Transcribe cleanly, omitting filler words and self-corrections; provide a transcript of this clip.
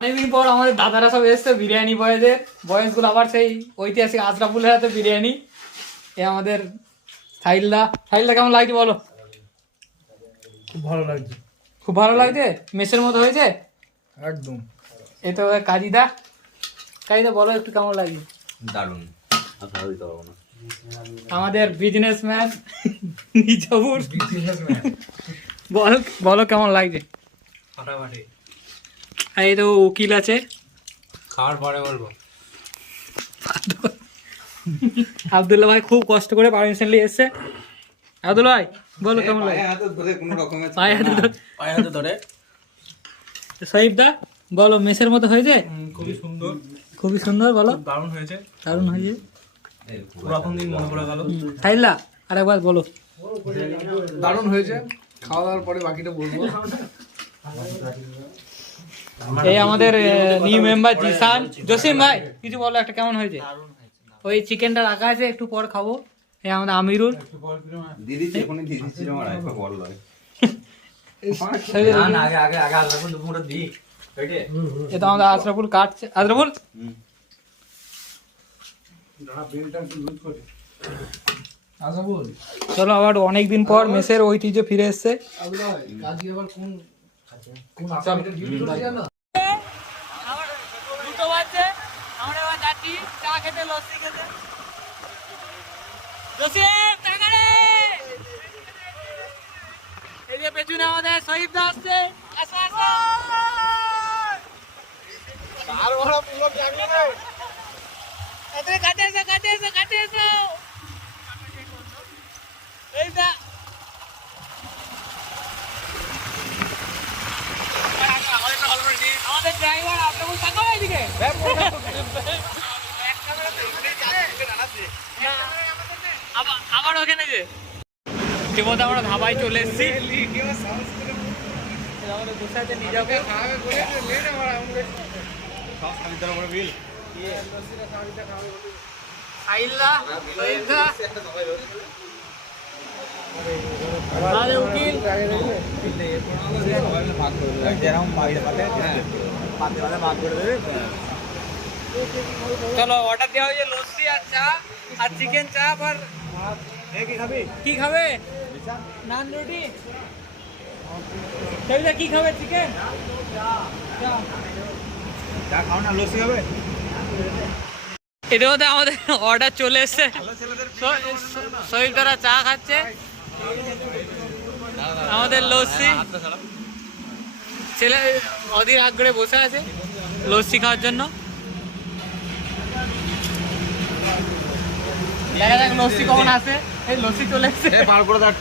অনেকদিন পর আমাদের দাদারা সব এসছে বিরিয়ানি বয়েদের বয়েসগুলো আবার সেই ঐতিহাসিক আশরাফুলের হাতে বিরিয়ানি। এ আমাদের সাহিলদা কেমন লাগছে বলো? খুব ভালো লাগছে, খুব ভালো লাগছে, মেসের মতো হয়েছে একদম। এ তো কাজীদা বলো একটু কেমন লাগছে? দারুণ। আমাদের বিজনেসম্যান নিজামুর বলো কেমন লাগছে? ফাটাফাটি। আর এই তো উকিল আছে, খাওয়ার পরে বলবো। আব্দুল্লাহ ভাই খুব কষ্ট করে পারমিশন নিয়ে এসছে। আব্দুল্লাহ ভাই বলো কেমন লাগে? পায়ে হাতে ধরে। সহিব দা বলো মেসের মতো হয়েছে? খুবই সুন্দর, খুবই সুন্দর, বলো দারুণ হয়েছে, দারুণ হয়েছে। পুরাতন দিন মনে পড়ে গেল। সাহিল্লা আরেকবার বলো। দারুণ হয়েছে, খাওয়া দাওয়ার পরে বাকিটা বলবো। এই আমাদের নিউ মেম্বার জিসান। জসিম ভাই কিছু বলো একটা, কেমন হয়েছে? ওই চিকেনটা রাখা আছে, একটু পর খাবো। এই আমাদের আমিরুল, এটা আমাদের আশরাফুল কাটছে। আশরাফুল চলো, আবার অনেকদিন পর মেসের ঐতিহ্য ফিরে এসছে। দুটো বাজছে, আমরা এবার যাচ্ছি চা খেতে, লস্যি খেতে। এই যে পেছনে আমাদের শহীদ দা আসছে। আসো আসো, কাটে এসো। এই দা আমাদের ড্রাইভার, আপনার তাকাও এদিকে। আবার ওখানে যে ঠিকমতো আমরা ধাবায় চলে এসেছি। আমাদের বসে আছে নিজেকে সাহিল্লা, সহিল্লা, উকিল। চলো অর্ডার দেওয়া হয়েছে লস্যি আর চা আর চিকেন চাপ। আর কি খাবে? নান রুটি। কি খাবে? চিকেন চা খাও না, লস্যি হবে। এটাও আমাদের অর্ডার চলে এসছে। শহীদ তারা চা খাচ্ছে, আমাদের লস্যি। ছেলে অধীর আগ্রহে বসে আছে লস্যি খাওয়ার জন্য। দেখা যাক লস্যি কখন আসে। এই লস্যি চলে এসছে, পার করে দাও।